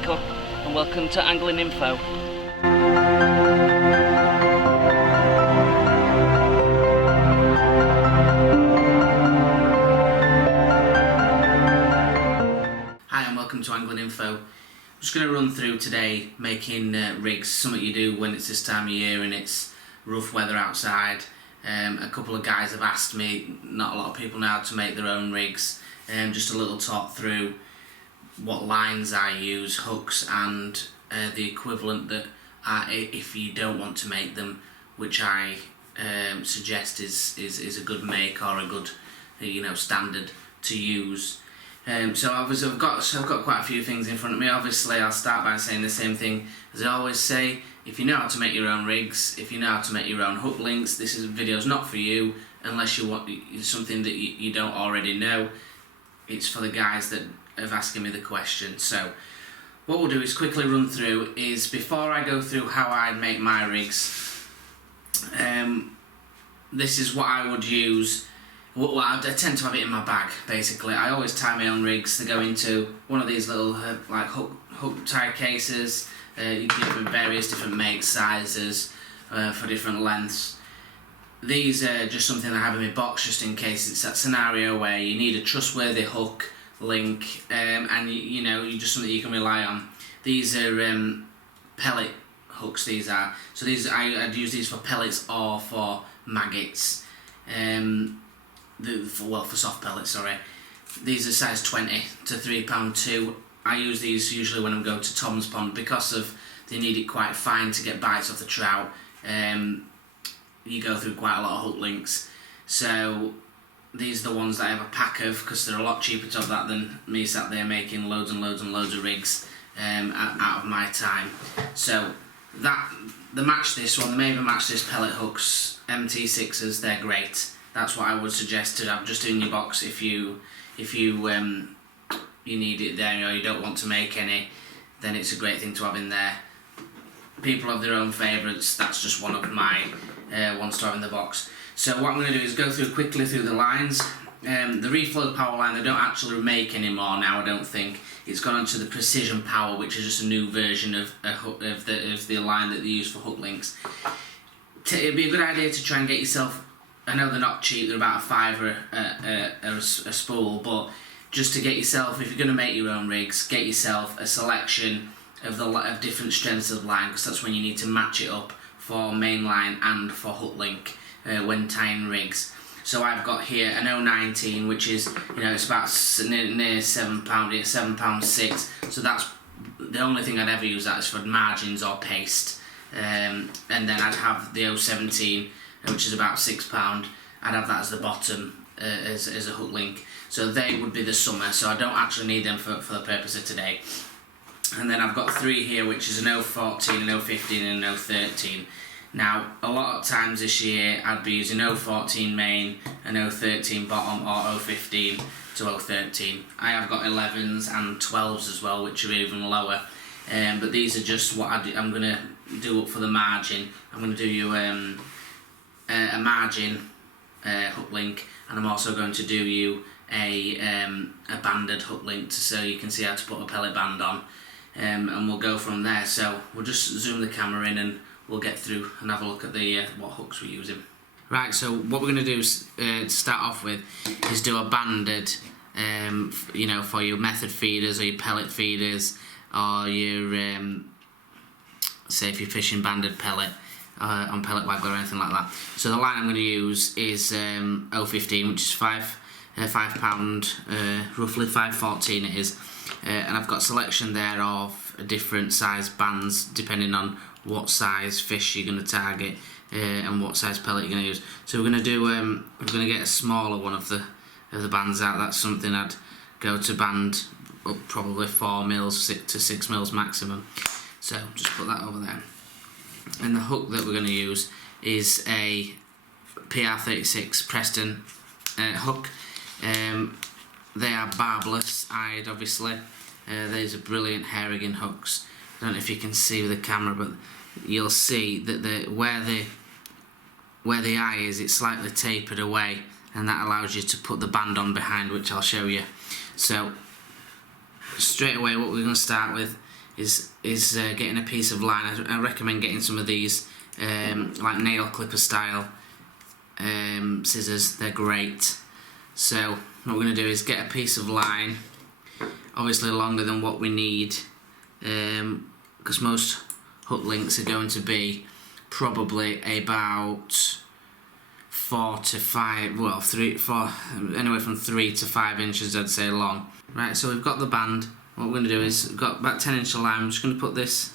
Michael and welcome to Angling Info. Hi and welcome to Angling Info. I'm just going to run through today making rigs, something you do when it's this time of year and it's rough weather outside. A couple of guys have asked me, not a lot of people know how to make their own rigs, just a little talk through what lines I use, hooks and the equivalent that if you don't want to make them, which I suggest is a good make or a good standard to use. So obviously I've got quite a few things in front of me. Obviously I'll start by saying the same thing as I always say. If you know how to make your own rigs, if you know how to make your own hook links, this video's not for you unless you want something that you don't already know. It's for the guys that have asking me the question. So what we'll do is quickly run through is, before I go through how I make my rigs, this is what I would use. I tend to have it in my bag basically. I always tie my own rigs. They go into one of these little like hook tie cases. You can get them in various different makes, sizes, for different lengths. These are just something I have in my box just in case it's that scenario where you need a trustworthy hook link, and you just something you can rely on. These are pellet hooks. These are I'd use these for pellets or for maggots. For soft pellets, sorry. These are size 20 to £3.2. I use these usually when I'm going to Tom's Pond because they need it quite fine to get bites off the trout. You go through quite a lot of hook links, so these are the ones that I have a pack of because they're a lot cheaper to have that than me sat there making loads and loads and loads of rigs out of my time. So they match this one, they may even match this pellet hooks, MT6s, they're great. That's what I would suggest to have just in your box if you need it there or you don't want to make any, then it's a great thing to have in there. People have their own favourites, that's just one of my ones to have in the box. So what I'm going to do is go quickly through the lines. The reflow power line they don't actually make anymore now, I don't think. It's gone onto the precision power, which is just a new version of the line that they use for hook links. It'd be a good idea to try and get yourself, I know they're not cheap, they're about £5 a spool, but just to get yourself, if you're going to make your own rigs, get yourself a selection of different strengths of line, because that's when you need to match it up for main line and for hook link when tying rigs. So I've got here an 019, which is it's about near £7, £7.6. So that's the only thing I'd ever use that is for margins or paste. And then I'd have the 017, which is about £6. I'd have that as the bottom as a hook link. So they would be the summer, so I don't actually need them for the purpose of today. And then I've got three here, which is an 014, an 015 and an 013. Now, a lot of times this year I'd be using 014 main, an 013 bottom or 015 to 013. I have got 11s and 12s as well, which are even lower. But these are just what I'm going to do up for the margin. I'm going to do you a margin hook link, and I'm also going to do you a banded hook link so you can see how to put a pellet band on, and we'll go from there. So we'll just zoom the camera in and we'll get through and have a look at the what hooks we're using. Right, so what we're going to do to start off with is do a banded, for your method feeders or your pellet feeders, or your say if you're fishing banded pellet on pellet waggler or anything like that. So the line I'm going to use is 015, which is £5, roughly 5.14 it is, and I've got selection there of different size bands depending on what size fish you're going to target and what size pellet you're going to use. So we're going to do we're going to get a smaller one of the bands out. That's something I'd go to band up probably 4 mils to 6 mils maximum. So just put that over there. And the hook that we're going to use is a PR36 Preston hook. They are barbless eyed, obviously. These are brilliant Harrigan hooks. I don't know if you can see with the camera, but you'll see that where the eye is, it's slightly tapered away, and that allows you to put the band on behind, which I'll show you. So straight away what we're going to start with is getting a piece of line. I recommend getting some of these like nail clipper style scissors. They're great. So what we're going to do is get a piece of line, obviously longer than what we need, because most hook links are going to be probably about 4 to 5, well, 4, anywhere from 3 to 5 inches, I'd say, long. Right, so we've got the band. What we're going to do is, we've got about 10 inch of line. I'm just going to put this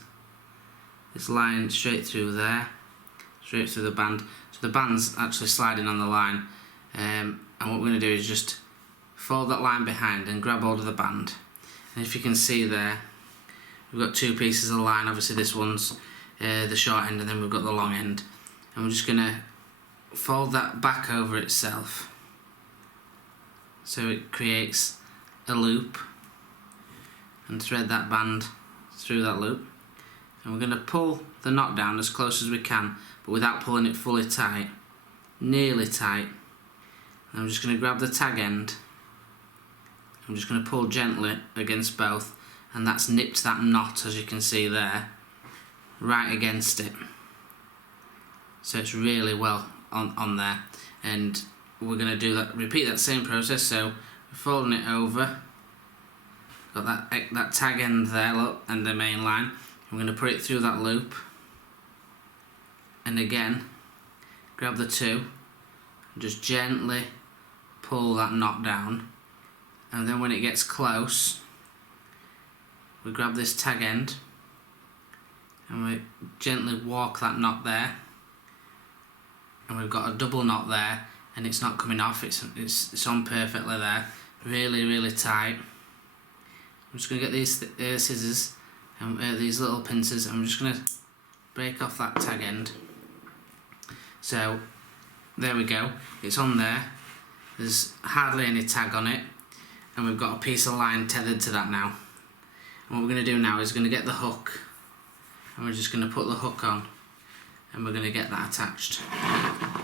line straight through there, straight through the band. So the band's actually sliding on the line, and what we're going to do is just fold that line behind and grab hold of the band. And if you can see there, we've got 2 pieces of line. Obviously this one's the short end, and then we've got the long end. And we're just going to fold that back over itself so it creates a loop, and thread that band through that loop. And we're going to pull the knot down as close as we can, but without pulling it fully tight, nearly tight. And I'm just going to grab the tag end. I'm just going to pull gently against both, and that's nipped that knot, as you can see there, right against it. So it's really well on there, and we're going to do that. Repeat that same process. So we're folding it over, got that tag end there, look, and the main line. I'm going to put it through that loop, and again grab the 2 and just gently pull that knot down. And then when it gets close, we grab this tag end and we gently walk that knot there, and we've got a double knot there, and it's not coming off, it's on perfectly there, really tight. I'm just going to get these scissors and these little pincers, and I'm just going to break off that tag end. So there we go, it's on there, there's hardly any tag on it, and we've got a piece of line tethered to that now. And what we're going to do now is going to get the hook, and we're just going to put the hook on, and we're going to get that attached.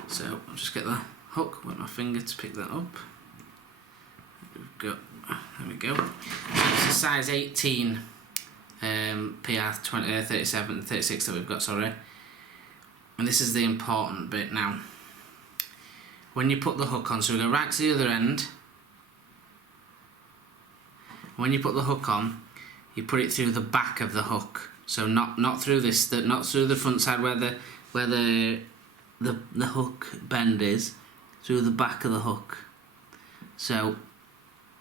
So I'll just get the hook with my finger to pick that up. There we go. So it's a size 18 PR 36 that we've got, sorry. And this is the important bit now. When you put the hook on, so we go right to the other end. When you put the hook on, you put it through the back of the hook. So not through this, not through the front side where the hook bend is, through the back of the hook. So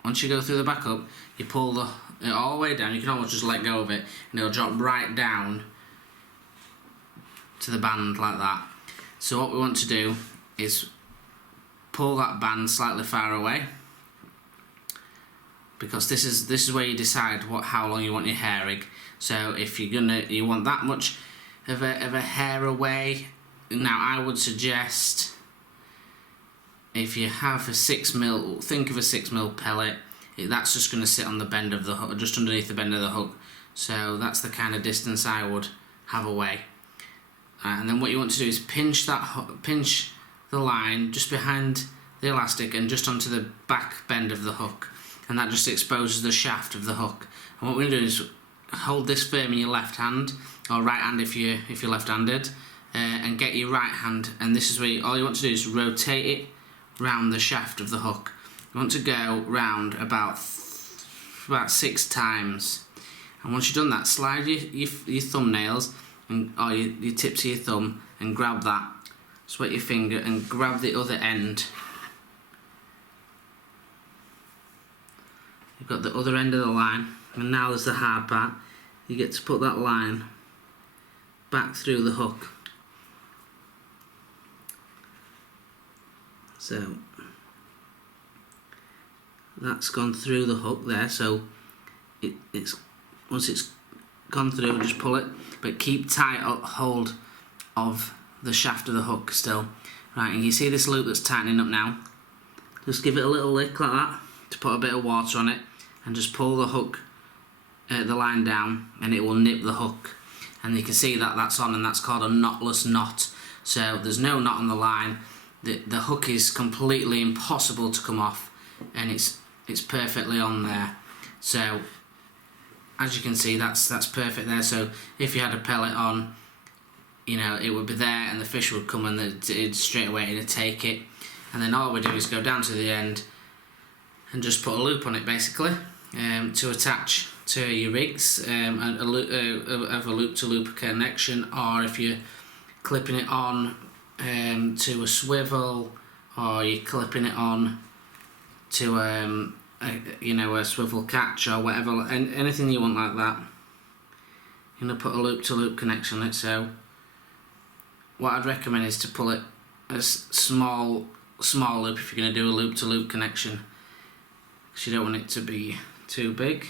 once you go through the back up, you pull it all the way down. You can almost just let go of it, and it'll drop right down to the band like that. So what we want to do is pull that band slightly far away, because this is where you decide how long you want your hair rig. So if you want that much of a hair away, now I would suggest, if you have a 6mm, think of a 6mm pellet. That's just going to sit on the bend of the hook, just underneath the bend of the hook. So that's the kind of distance I would have away. And then what you want to do is pinch the line just behind the elastic and just onto the back bend of the hook, and that just exposes the shaft of the hook. And what we're going to do is hold this firm in your left hand, or right hand if you're left-handed, and get your right hand, and this is where all you want to do is rotate it round the shaft of the hook. You want to go round about 6 times, and once you've done that, slide your thumbnails or your tips of your thumb and grab that. Sweat your finger and grab the other end. You've got the other end of the line, and now there's the hard part. You get to put that line back through the hook. So that's gone through the hook there, so it's once it's gone through, just pull it, but keep tight hold of the shaft of the hook still. Right, and you see this loop that's tightening up now? Just give it a little lick like that to put a bit of water on it, and just pull the hook, the line down, and it will nip the hook. And you can see that that's on, and that's called a knotless knot. So there's no knot on the line. The hook is completely impossible to come off, and it's perfectly on there. So as you can see, that's perfect there. So if you had a pellet on, you know, it would be there, and the fish would come and it'd straight away it'd take it. And then all we do is go down to the end and just put a loop on it, basically, to attach to your rigs, a loop-to-loop connection, or if you're clipping it on to a swivel, or you're clipping it on to a swivel catch or whatever, anything you want like that. You're going to put a loop-to-loop connection on it. So what I'd recommend is to pull it as small loop if you're going to do a loop-to-loop connection, because you don't want it to be too big.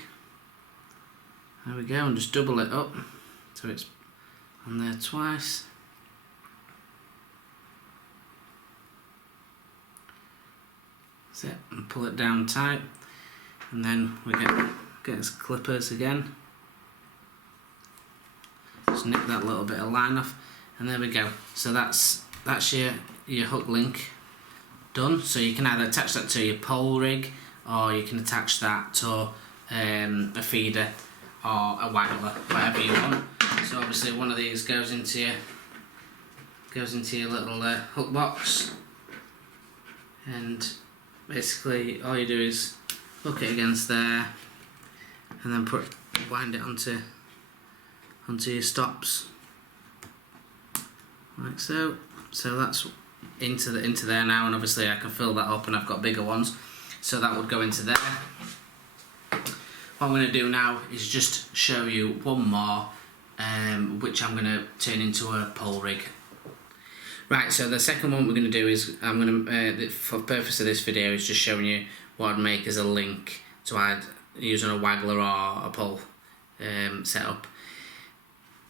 There we go, and just double it up so it's on there twice. That's it, and pull it down tight, and then we get his clippers again. Just nick that little bit of line off, and there we go. So that's your hook link done. So you can either attach that to your pole rig, or you can attach that to a feeder or a waggler, whatever you want. So obviously one of these goes into your little hook box, and basically all you do is hook it against there, and then wind it onto your stops, like so. So that's into there now, and obviously I can fill that up, and I've got bigger ones, so that would go into there. What I'm going to do now is just show you one more, which I'm going to turn into a pole rig. Right, so the second one we're going to do is, I'm going to, for the purpose of this video, is just showing you what I'd make as a link to add using a waggler or a pole setup.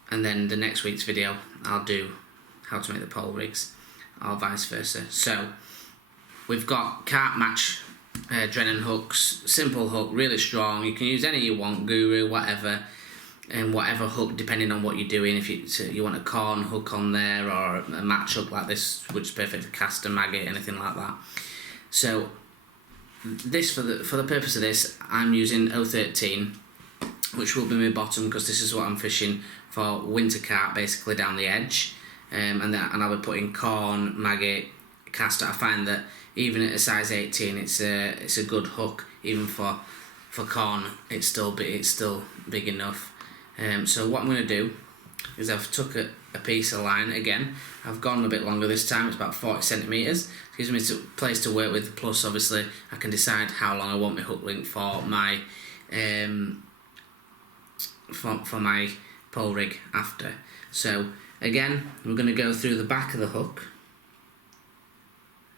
And then the next week's video, I'll do how to make the pole rigs, or vice versa. So we've got cart match Drennan hooks, simple hook, really strong. You can use any you want, Guru, whatever, and whatever hook depending on what you're doing. If you want a corn hook on there, or a match hook like this, which is perfect for caster, maggot, anything like that. So this, for the purpose of this, I'm using 013, which will be my bottom, because this is what I'm fishing for winter carp, basically down the edge. And I'll be putting corn, maggot, caster. I find that even at a size 18, it's a good hook. Even for corn, it's still big enough. So what I'm going to do is I've took a piece of line again. I've gone a bit longer this time. It's about 40 centimeters. It gives me a place to work with. Plus, obviously, I can decide how long I want my hook link for my for my pole rig after. So again, we're going to go through the back of the hook,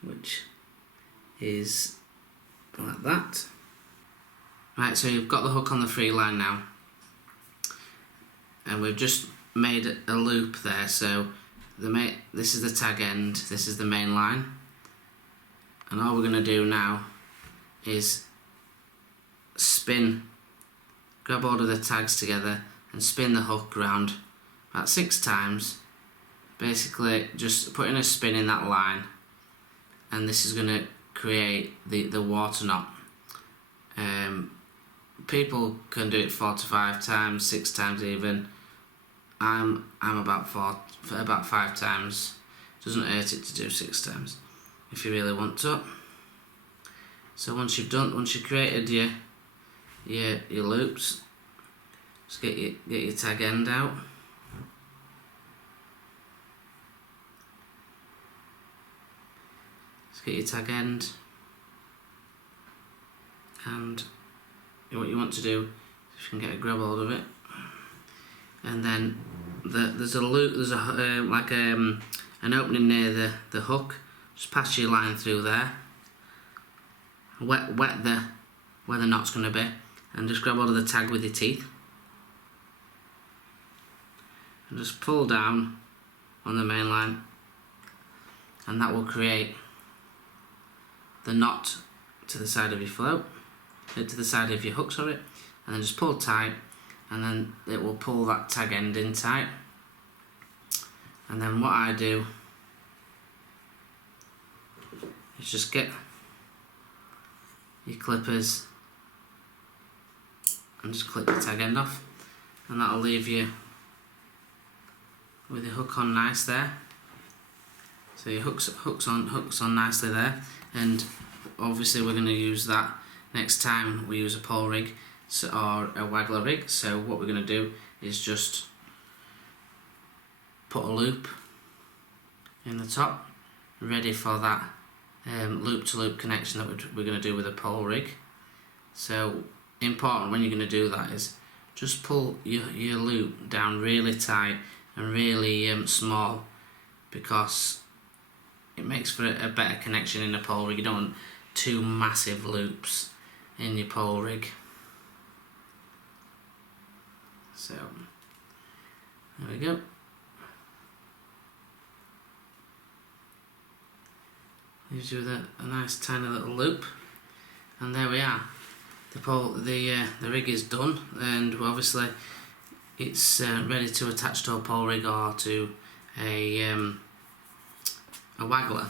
which is like that. Right, so you've got the hook on the free line now, and we've just made a loop there. So this is the tag end, this is the main line, and all we're going to do now is grab all of the tags together and spin the hook round about 6 times, basically just putting a spin in that line, and this is going to create the water knot. People can do it 4 to 5 times, 6 times even. I'm about 5 times. Doesn't hurt it to do 6 times if you really want to. So once you've created your loops, just get your tag end out. Just get your tag end, and what you want to do, if you can get a grab hold of it, and then there's a loop, there's an opening near the hook. Just pass your line through there, wet where the knot's going to be, and just grab hold of the tag with your teeth, and just pull down on the main line, and that will create the knot to the side of your float, to the side of your hook, sorry, and then just pull tight, and then it will pull that tag end in tight. And then what I do is just get your clippers and just clip the tag end off, and that'll leave you with the hook on nice there. So your hooks on nicely there, and obviously we're going to use that next time we use a pole rig or a waggler rig. So what we're going to do is just put a loop in the top, ready for that loop to loop connection that we're going to do with a pole rig. So important when you're going to do that is just pull your loop down really tight and really small, because it makes for a better connection in the pole rig. You don't want two massive loops in your pole rig. So there we go. Leaves you with a nice tiny little loop, and there we are. The rig is done, and obviously it's ready to attach to a pole rig or to a waggler.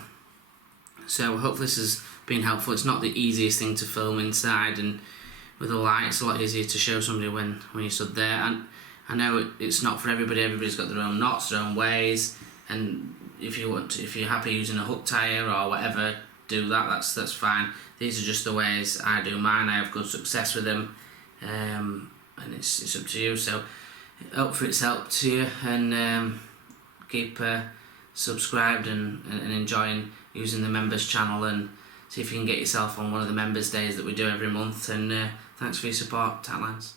So hopefully this has been helpful. It's not the easiest thing to film inside, and with a light it's a lot easier to show somebody when you stood there. And I know it's not for everybody. Everybody's got their own knots, their own ways, and if you're happy using a hook tire or whatever, do that. That's fine. These are just the ways I do mine. I have good success with them, and it's up to you. So hopefully it's helped to you, and keep subscribed and enjoying using the members channel, and see if you can get yourself on one of the members days that we do every month. And thanks for your support, Tatlines.